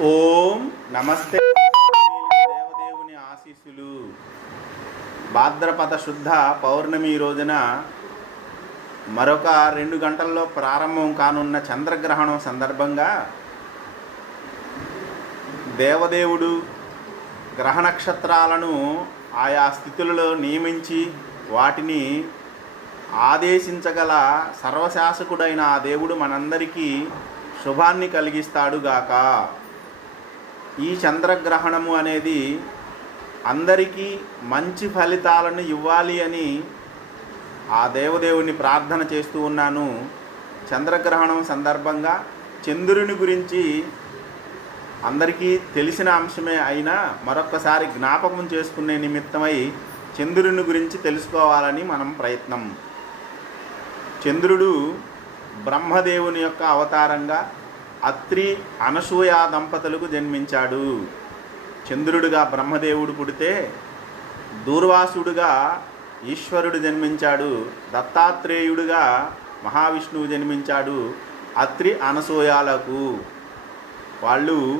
ఓం నమస్తే దేవదేవుని ఆశీస్సులు. భాద్రపద శుద్ధ పౌర్ణమి రోజున మరొక రెండు గంటల్లో ప్రారంభం కానున్న చంద్రగ్రహణం సందర్భంగా దేవదేవుడు గ్రహ నక్షత్రాలను ఆయా స్థితులలో నియమించి వాటిని ఆదేశించగల సర్వశాసకుడైన ఆ దేవుడు మనందరికీ శుభాన్ని కలిగిస్తాడుగాక ఈ చంద్రగ్రహణము అనేది అందరికీ మంచి ఫలితాలను ఇవ్వాలి అని ఆ దేవదేవుని ప్రార్థన చేస్తూ ఉన్నాను. చంద్రగ్రహణం సందర్భంగా చంద్రుని గురించి అందరికీ తెలిసిన అంశమే అయినా మరొక్కసారి జ్ఞాపకం చేసుకునే నిమిత్తమై చంద్రుని గురించి తెలుసుకోవాలని మనం ప్రయత్నం. చంద్రుడు బ్రహ్మదేవుని యొక్క అవతారంగా అత్రి అనసూయ దంపతులకు జన్మించాడు. చంద్రుడుగా బ్రహ్మదేవుడు పుడితే దూర్వాసుడుగా ఈశ్వరుడు జన్మించాడు. దత్తాత్రేయుడుగా మహావిష్ణువు జన్మించాడు అత్రి అనసూయాలకు. వాళ్ళు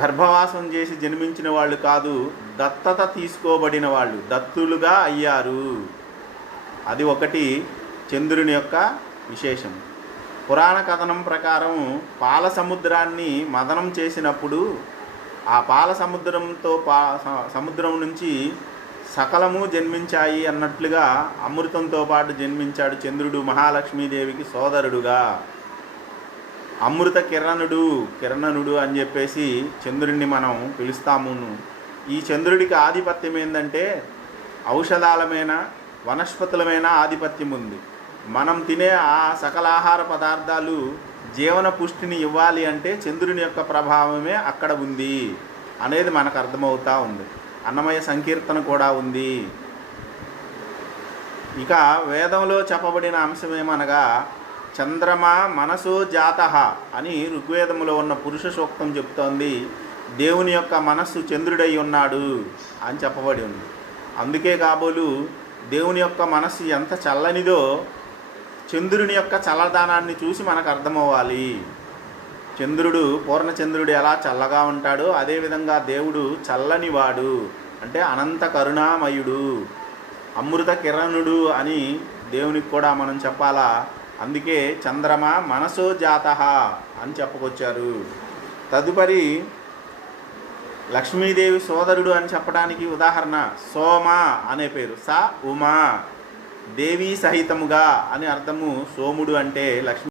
గర్భవాసం చేసి జన్మించిన వాళ్ళు కాదు దత్తత తీసుకోబడిన వాళ్ళు దత్తులుగా అయ్యారు. అది ఒకటి చంద్రుని యొక్క విశేషం. పురాణ కథనం ప్రకారం పాల సముద్రాన్ని మదనం చేసినప్పుడు ఆ పాల సముద్రంతో పా స- సముద్రం నుంచి సకలము జన్మించాయి అన్నట్లుగా అమృతంతో పాటు జన్మించాడు చంద్రుడు మహాలక్ష్మీదేవికి సోదరుడుగా. అమృత కిరణుడు కిరణనుడు అని చెప్పేసి చంద్రుడిని మనం పిలుస్తాము. ఈ చంద్రుడికి ఆధిపత్యం ఏంటంటే ఔషధాలమైన వనస్పతులమైన ఆధిపత్యం ఉంది. మనం తినే ఆ సకల ఆహార పదార్థాలు జీవన పుష్టిని ఇవ్వాలి అంటే చంద్రుని యొక్క ప్రభావమే అక్కడ ఉంది అనేది మనకు అర్థమవుతూ ఉంది. అన్నమయ సంకీర్తన కూడా ఉంది. ఇక వేదంలో చెప్పబడిన అంశమేమనగా చంద్రమ మనసు జాత అని ఋగ్వేదంలో ఉన్న పురుష సూక్తం చెప్తోంది. దేవుని యొక్క మనస్సు చంద్రుడై ఉన్నాడు అని చెప్పబడి ఉంది. అందుకే కాబోలు దేవుని యొక్క మనస్సు ఎంత చల్లనిదో చంద్రుని యొక్క చల్లదానాన్ని చూసి మనకు అర్థమవ్వాలి. చంద్రుడు పూర్ణచంద్రుడు ఎలా చల్లగా ఉంటాడో అదేవిధంగా దేవుడు చల్లనివాడు. అంటే అనంత కరుణామయుడు అమృత కిరణుడు అని దేవునికి కూడా మనం చెప్పాలా? అందుకే చంద్రమ మనసో జాత అని చెప్పుకొచ్చారు. తదుపరి లక్ష్మీదేవి సోదరుడు అని చెప్పడానికి ఉదాహరణ సోమ అనే పేరు. స ఉమా. దేవీ సహితముగా అని అర్థము సోముడు అంటే లక్ష్మీ